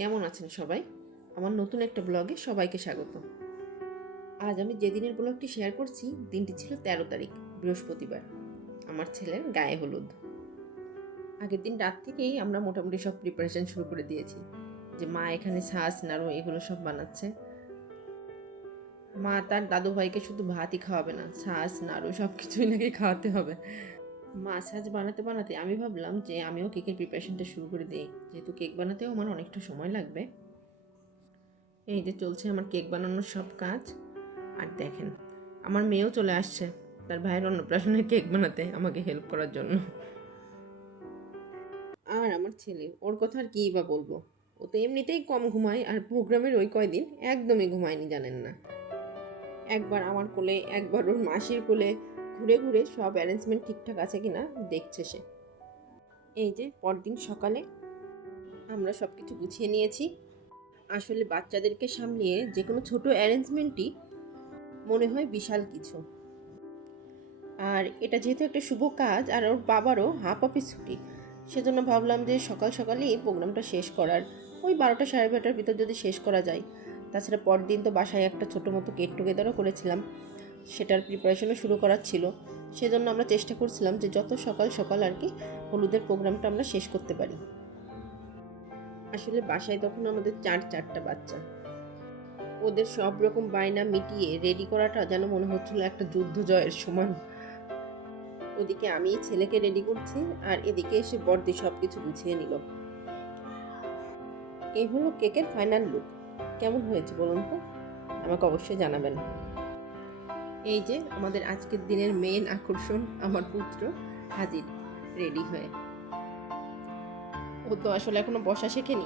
কেমন আছেন সবাই? আমার নতুন একটা ব্লগে সবাইকে স্বাগত। আজ আমি যেদিনের ব্লগটি শেয়ার করছি, দিনটি ছিল তেরো তারিখ, বৃহস্পতিবার। আমার ছেলের গায়ে হলুদ। আগের দিন রাত থেকেই আমরা মোটামুটি সব প্রিপারেশন শুরু করে দিয়েছি, যে মা এখানে ছাঁচ, নাড়ু এগুলো সব বানাচ্ছে। মা তার দাদু ভাইকে শুধু ভাতই খাওয়াবে না, ছাঁচ, নাড়ু সব কিছুই নাকি খাওয়াতে হবে। মাছ সাজ বানাতে বানাতে আমি ভাবলাম যে আমিও কেকের প্রিপারেশনটা শুরু করে দিই। যেহেতু কেক বানাতেও আমার অনেকটা সময় লাগবে। এই যে চলছে আমার কেক বানানোর সব কাজ। আর দেখেন, আমার মেয়েও চলে আসছে। তার ভাইয়ের অন্নপ্রাশনের কেক বানাতে আমাকে হেল্প করার জন্য। আর আমার ছেলে, ওর কথা আর কী বা বলব? ও তো এমনিতেই কম ঘুমায় আর প্রোগ্রামের ওই কয়দিন একদমই ঘুমায়নি জানেন না। একবার আমার কোলে, একবার ওর মাসির কোলে ঘুরে ঘুরে সব অ্যারেঞ্জমেন্ট ঠিকঠাক আছে কিনা দেখছে সে। এই যে পরদিন সকালে আমরা সব কিছু গুছিয়ে নিয়েছি। আসলে বাচ্চাদেরকে সামলিয়ে যে কোনো ছোটো অ্যারেঞ্জমেন্টই মনে হয় বিশাল কিছু। আর এটা যেহেতু একটা শুভ কাজ, আর ওর বাবারও হাফ অফিস ছুটি, সেজন্য ভাবলাম যে সকাল সকালে এই প্রোগ্রামটা শেষ করার, ওই বারোটা সাড়ে বারোটার ভিতর যদি শেষ করা যায়। তাছাড়া পরদিন তো বাসায় একটা ছোটো মতো গেট টুগেদারও করেছিলাম। সেটার প্রিপারেশনও শুরু করার ছিল। সেজন্য আমরা চেষ্টা করছিলাম যে যত সকাল সকাল আর কি হলুদের প্রোগ্রামটা আমরা শেষ করতে পারি। আসলে বাসায় তখন আমাদের চার, চারটা বাচ্চা। ওদের সব রকম বায়না মিটিয়ে রেডি করাটা যেন মনে হচ্ছিল একটা যুদ্ধ জয়ের সমান। ওদিকে আমি ছেলেকে রেডি করছি আর এদিকে এসে বর্দি সব কিছু গুছিয়ে নিল। এই হলো কেকের ফাইনাল লুক কেমন হয়েছে বলুন তো? আমাকে অবশ্যই জানাবেন। এই যে আমাদের আজকের দিনের মেন আকর্ষণ আমার পুত্র হাজির রেডি হয়ে। ও তো আসলে এখনও বসা শেখেনি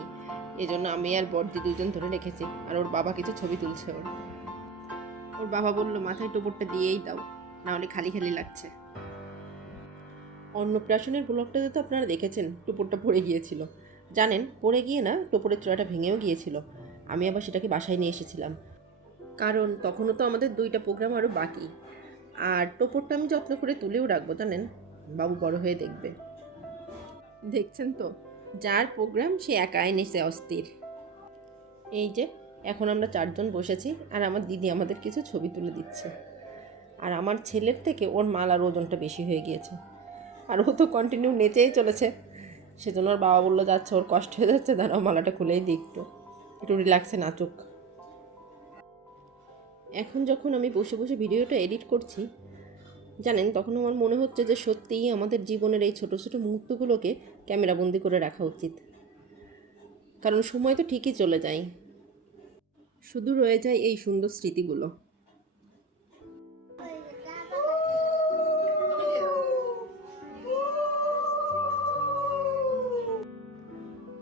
এই জন্য আমি আর বড়দি দুজন ধরে রেখেছি, আর ওর বাবা কিছু ছবি তুলছে ওর। ওর বাবা বলল, মাথায় টোপরটা দিয়েই দাও, না হলে খালি খালি লাগছে। অন্নপ্রাশনের ব্লগটাতে তো আপনারা দেখেছেন, টোপরটা পড়ে গিয়েছিল। জানেন, পড়ে গিয়ে না, টোপরের চূড়াটা ভেঙেও গিয়েছিল। আমি আবার সেটাকে বাসায় নিয়ে এসেছিলাম। কারণ তখনও তো আমাদের দুইটা প্রোগ্রাম আরও বাকি। আর টোপরটা আমি যত্ন করে তুলেও রাখব জানেন? বাবু বড় হয়ে দেখবে। দেখছেন তো? যার প্রোগ্রাম সে একা এনেছে অস্থির। এই যে এখন আমরা চারজন বসেছি আর আমার দিদি আমাদের কিছু ছবি তুলে দিচ্ছে। আর আমার ছেলের থেকে ওর মালার ওজনটা বেশি হয়ে গিয়েছে। আর ও তো কন্টিনিউ নেচেই চলেছে। সেজন্য ওর বাবা বলল যাচ্ছে ওর কষ্ট হয়ে যাচ্ছে দাঁড়াও মালাটা খুলেই দিই একটু। একটু রিল্যাক্সে নাচুক। এখন যখন আমি বসে বসে ভিডিওটা এডিট করছি, জানেন, তখন আমার মনে হচ্ছে যে সত্যিই আমাদের জীবনের এই ছোটো ছোটো মুহূর্তগুলোকে ক্যামেরাবন্দি করে রাখা উচিত। কারণ সময় তো ঠিকই চলে যায়। শুধু রয়ে যায় এই সুন্দর স্মৃতিগুলো।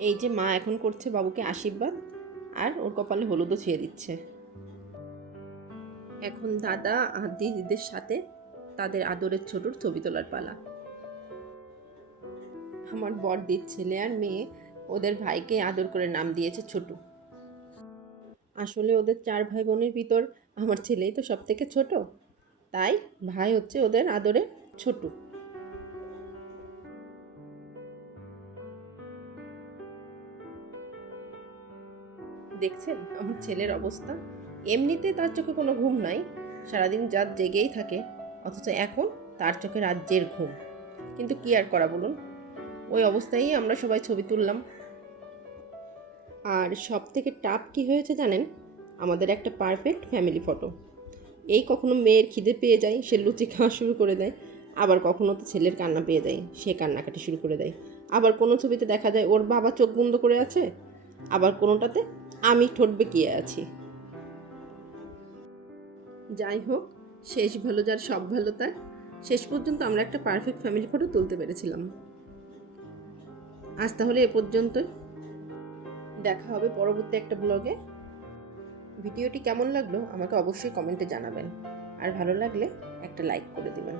এই যে মা এখন করছে বাবুকে আশীর্বাদ, আর ওর কপালে হলুদও ছুঁয়ে দিচ্ছে। এখন দাদা আর দিদিদের সাথে তাদের আদরের ছোটর ছবি তোলার পালা। আমার বড়দির ছেলে আর মেয়ে ওদের ভাইকে আদর করে নাম দিয়েছে ছোটু। আসলে ওদের চার ভাই বোনের ভিতর আমার ছেলেই তো সব থেকে ছোট। তাই ভাই হচ্ছে ওদের আদরে ছোটু। দেখছেন আমার ছেলের অবস্থা? এমনিতে তার চোখে কোনো ঘুম নাই। সারাদিন রাত জেগেই থাকে, অথচ এখন তার চোখে রাজ্যের ঘুম। কিন্তু কি আর করা বলুন? ওই অবস্থায় আমরা সবাই ছবি তুললাম। আর সব থেকে টাফ কী হয়েছে জানেন? আমাদের একটা পারফেক্ট ফ্যামিলি ফটো এই কখনো মেয়ের খিদে পেয়ে যায়, সে লুচি খাওয়া শুরু করে দেয়। আবার কখনো তো ছেলের কান্না পেয়ে দেয় সে কান্নাকাটি শুরু করে দেয়। আবার কোনো ছবিতে দেখা যায় ওর বাবা চোখ বন্ধ করে আছে, আবার কোনোটাতে আমি ঠোঁট বেঁকিয়ে আছি। যাই হোক, শেষ ভালো যার সব ভালো তার। শেষ পর্যন্ত আমরা একটা পারফেক্ট ফ্যামিলি ফটো তুলতে পেরেছিলাম। আজ তাহলে এ পর্যন্তই। দেখা হবে পরবর্তী একটা ব্লগে ভিডিওটি কেমন লাগল আমাকে অবশ্যই কমেন্টে জানাবেন। আর ভালো লাগলে একটা লাইক করে দিবেন।